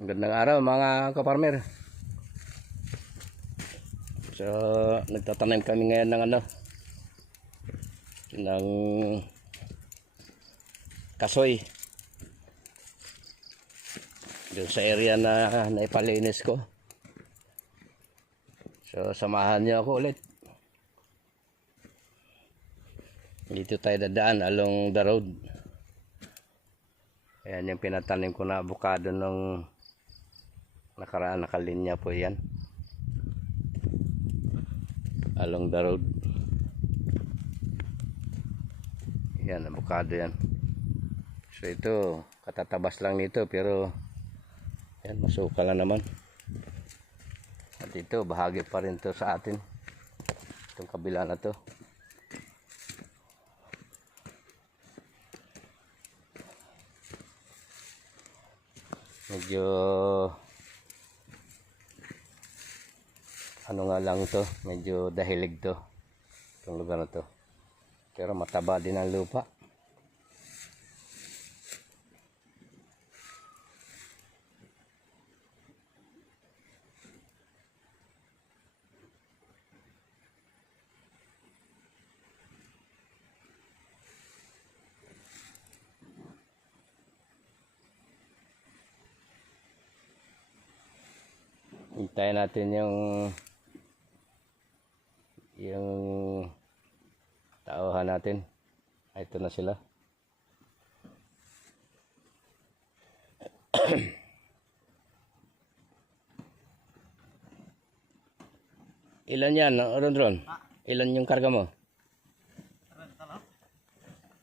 Magandang araw mga kaparmer. So, nagtatanim kami ngayon ng ng kasoy. Doon sa area na naipalinis ko. So, samahan niyo ako ulit. Dito tayo dadaan along the road. Ayan yung pinatanim ko na avocado nung nakaraan, nakalinya po yan along the road. Yan, avocado yan. So ito, katatabas lang nito pero yan, masuka lang naman. At ito, bahagi pa rin to sa atin, itong kabila na to. Medyo ano nga lang to, medyo dahilig to itong lugar na to, pero mataba din ang lupa. Hintayin natin yung tauhan natin. Ito na sila. Ilan yan, Ron? Ilan yung karga mo? 30 lang.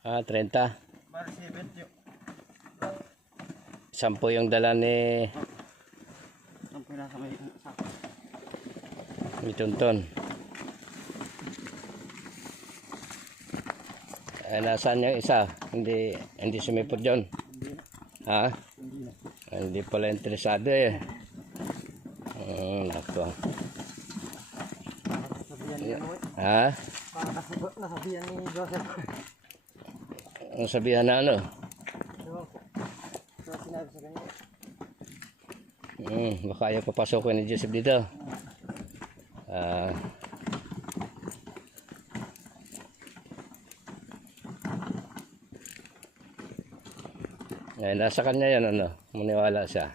30. Bali 70. 10 yung dala ni Sampai na sa may sako. Mitunton. Nasaan yung isa? Hindi sumipot dyan. Ha? Hindi pala interesado eh. Nako. Ha? Nasabihan ni Joseph. Ang sabihan na ano? So sinabi sa kanya. Baka ayaw papasokin ni Joseph dito. Nasa kanya yan, maniwala siya.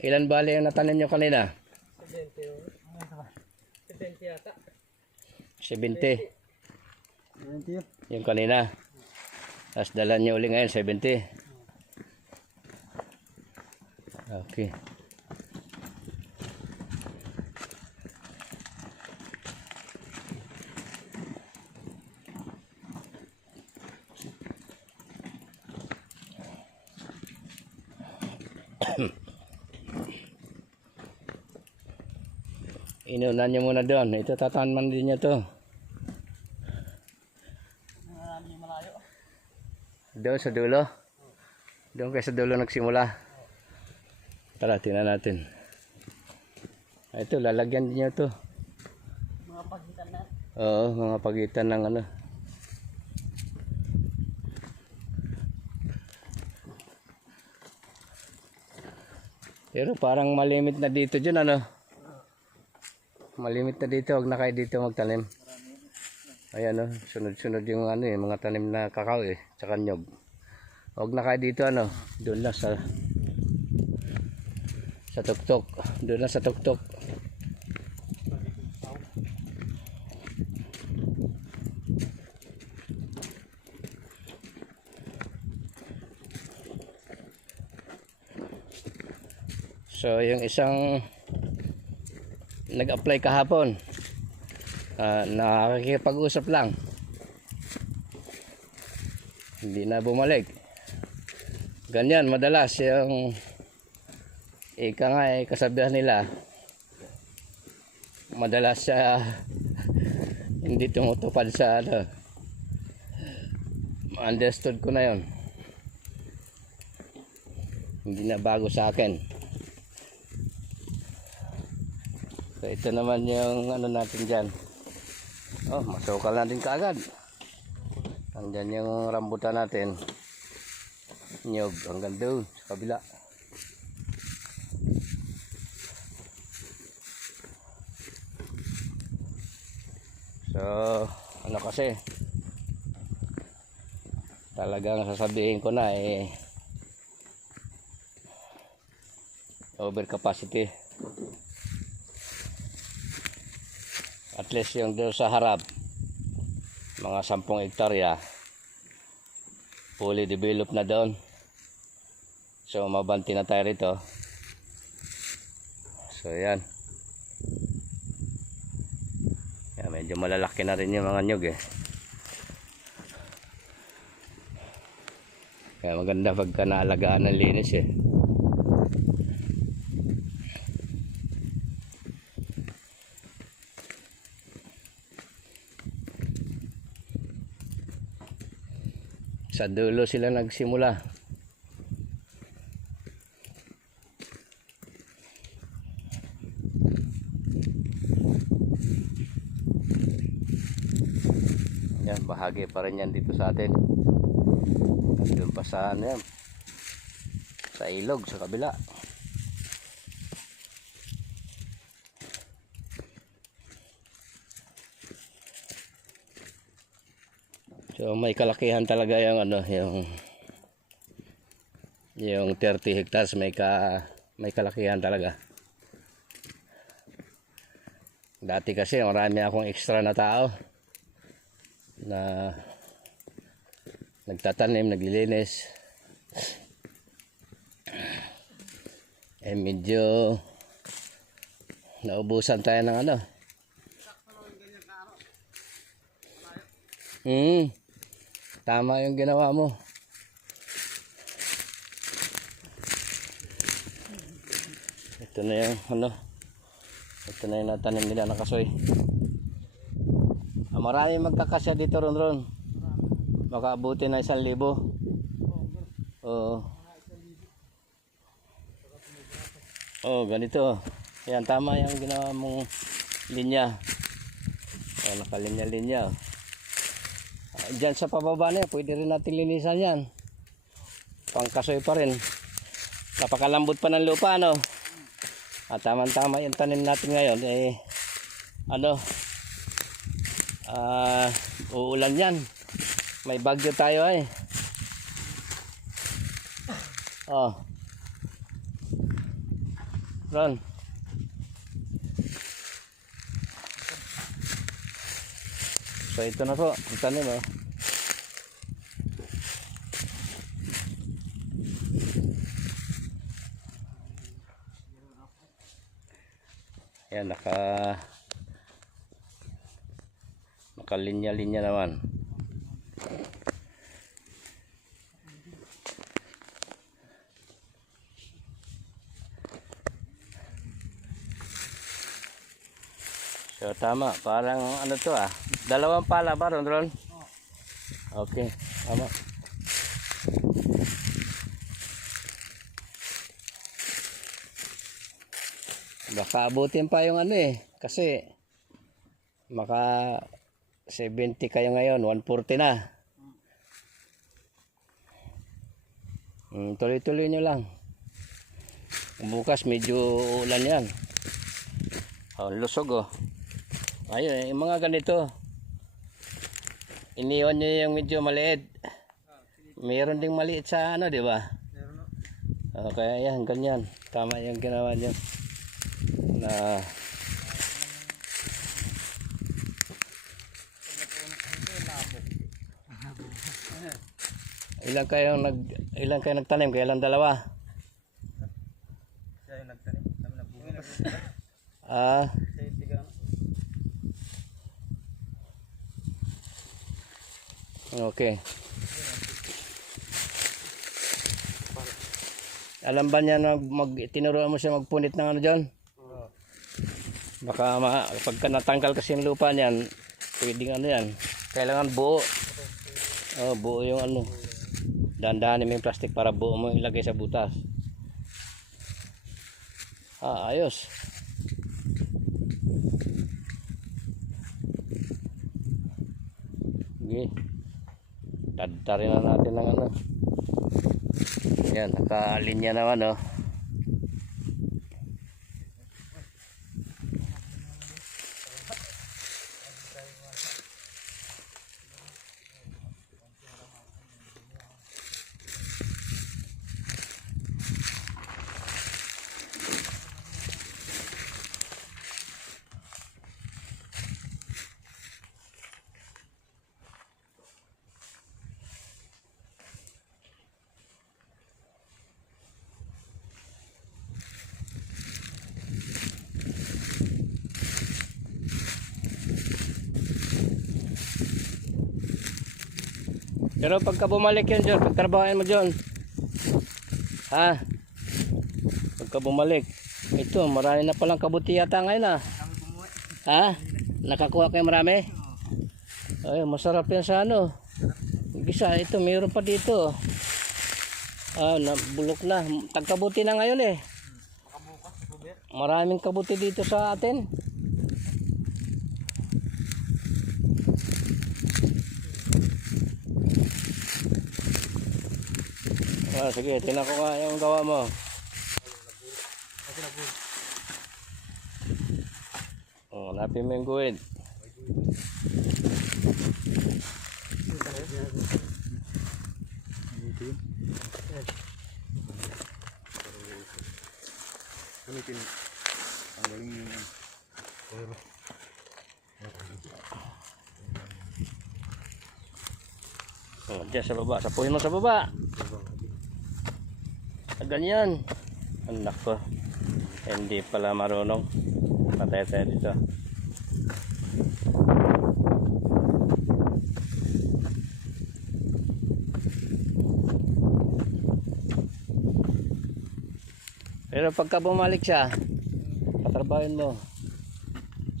Ilan bali yung natanim nyo kanina? 70 yata. 70. 70. Yung kanina. Tapos dala nyo uli ngayon 70. Okay. Inunan nyo muna doon. Ito tatanman din nyo to. Marami malayo. Doon sa dulo. Doon kayo sa dulo nagsimula. Tara, tingnan natin. Ito, lalagyan din nyo to. Mga pagitan na. Oo, mga pagitan ng Pero parang malimit na dito dyan, Malimit na dito, huwag na kayo dito magtanim. Ayan, sunod-sunod yung mga tanim na kakao tsaka nyog. Huwag na kayo dito, doon lang sa tuktok. Doon lang sa tuktok. So, yung isang nag-apply kahapon, nakikipag-usap lang, hindi na bumalik. Ganyan madalas yung kasabihan nila, madalas siya hindi tumutupad sa understood ko na yon, hindi na bago sa akin. So ito naman yung natin dyan. Oh, masukal na din kaagad. Andyan yung rambutan natin. Nyog hanggang doon sa kabila. So, ano kasi, talagang sasabihin ko na overcapacity. At least yung doon sa harap, mga 10 hektarya, fully developed na doon. So, mabanti na tayo rito. So, yan. Yan, medyo malalaki na rin yung mga nyug eh. Kaya maganda pagka naalagaan ng linis eh. Sa dulo sila nagsimula. Yan, bahagi pa rin yan dito sa atin. Doon pa sa ano yan, sa ilog, sa kabila. So may kalakihan talaga yung ano, yung 30 hectares may kalakihan talaga. Dati kasi marami akong extra na tao na nagtatanim, naglilinis. Medyo naubusan tayo ng ano. Tama yung ginawa mo. Ito na yung ano. Ito na yung natanim nila na kasoy. Marami magkakasya dito ron. Baka abuti na 1,000. Oo. Oh, ganito. Yan, tama yung ginawa mong linya. Oh, nakalinya-linya. Diyan sa pababa na yan, pwede rin natin linisan yan. Pangkasoy pa rin. Napakalambot pa ng lupa, no? At tama-tama yung tanim natin ngayon. Uulan yan. May bagyo tayo eh. Oh. Ron. So ito na po, ang tanim oh. Ayan, nakalinya-linya naman. So tama, parang ano to ah. 2 pala ba Ron? Okay, tama. Baka abutin pa yung ano eh. Kasi maka 70 kayo ngayon, 140 na. Tuloy-tuloy nyo lang. Bukas medyo ulan yan. Oh, lusog oh. Ayun, yung mga ganito. Iniwan nyo yung medyo maliit. Mayroon ding maliit sa ano, di ba? Okay, yan, ganyan. Tama yung ginawa nyo. Na ilang kayo nagtanim? Kaya lang 2? Siya yung nagtanim. Kami nagbubukas. Okay. Alam ba niya na tinuruan mo siya magpunit ng ano dyan? Baka pagka natanggal kasi yung lupa niyan, pwedeng ano yan. Kailangan buo. Oh, buo yung ano. Dahan-dahanin mo yung plastic para buo mo ilagay sa butas. Ayos. Sige. Tadtarin na natin ng ano. Yan, nakalinya naman oh. Pero pagka bumalik yun John, pagtrabahoin mo John. Ha? Pagka bumalik. Ito, marami na palang kabuti yata ngayon ah. Kami bumuhay. Ha? Nakakuha kayo marami? Ay, masarap yan sa ano. Gisa, ito, mayroon pa dito. Ah, nabulok na. Tagkabuti na ngayon eh. Makabukas, Robert. Maraming kabuti dito sa atin. Ah, sige, tingnan ko nga yung gawa mo. Kasi nabul. Oh, hanapin mo yung guwid. Gamitin. Ang galing yun. Oh, dyan sa baba. Sapuhin mo sa baba. Ah, ganyan. Anak ko. Hindi pala marunong. Patay tayo dito. Pero pagka bumalik siya, patrabahin mo.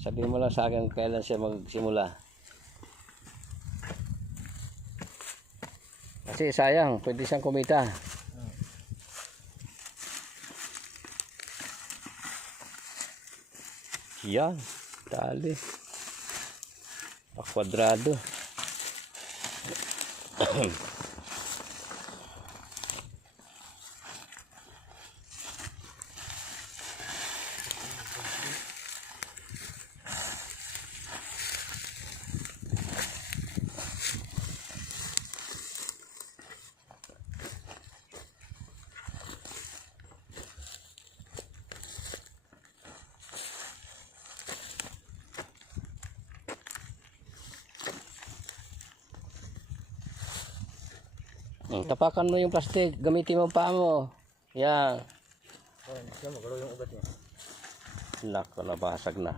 Sabihin mo lang sa akin kailan siya magsimula. Kasi sayang, pwede siyang kumita. Yan, tali. Pakwadrado. Tapakan mo yung plastic, gamitin mo pa mo. Yan. Oh, siya magalaw yung ugat niya. Nako, nabasag na.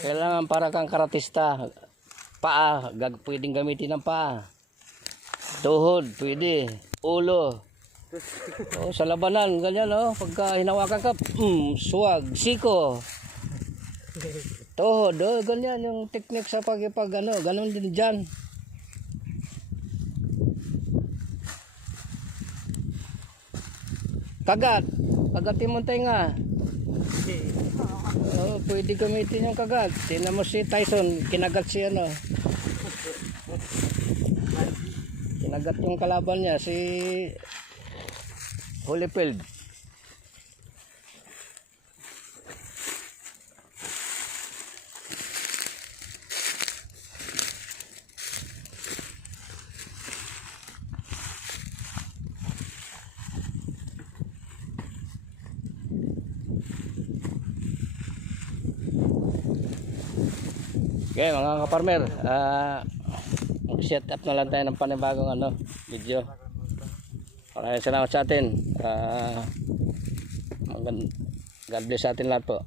Kailangan para kang karatista. Paa, pwedeng gamitin ng paa. Tuhod, pwede. Ulo. Oh, sa labanan, ganyan oh. Pagka hinawakan ka, swag, siko. Tuhod, oh, ganyan yung technique sa pag ano, ganun din dyan. Kagat, kagatin mo tenga. Oh, pwede gamitin yung kagat. Tingnan mo si Tyson, kinagat si ano. Kinagat yung kalaban niya, si Holyfield. Okay mga kaparmer, mag-set up na lang tayo ng panibagong ano, video. Maraming salamat sa atin. God bless sa atin lahat po.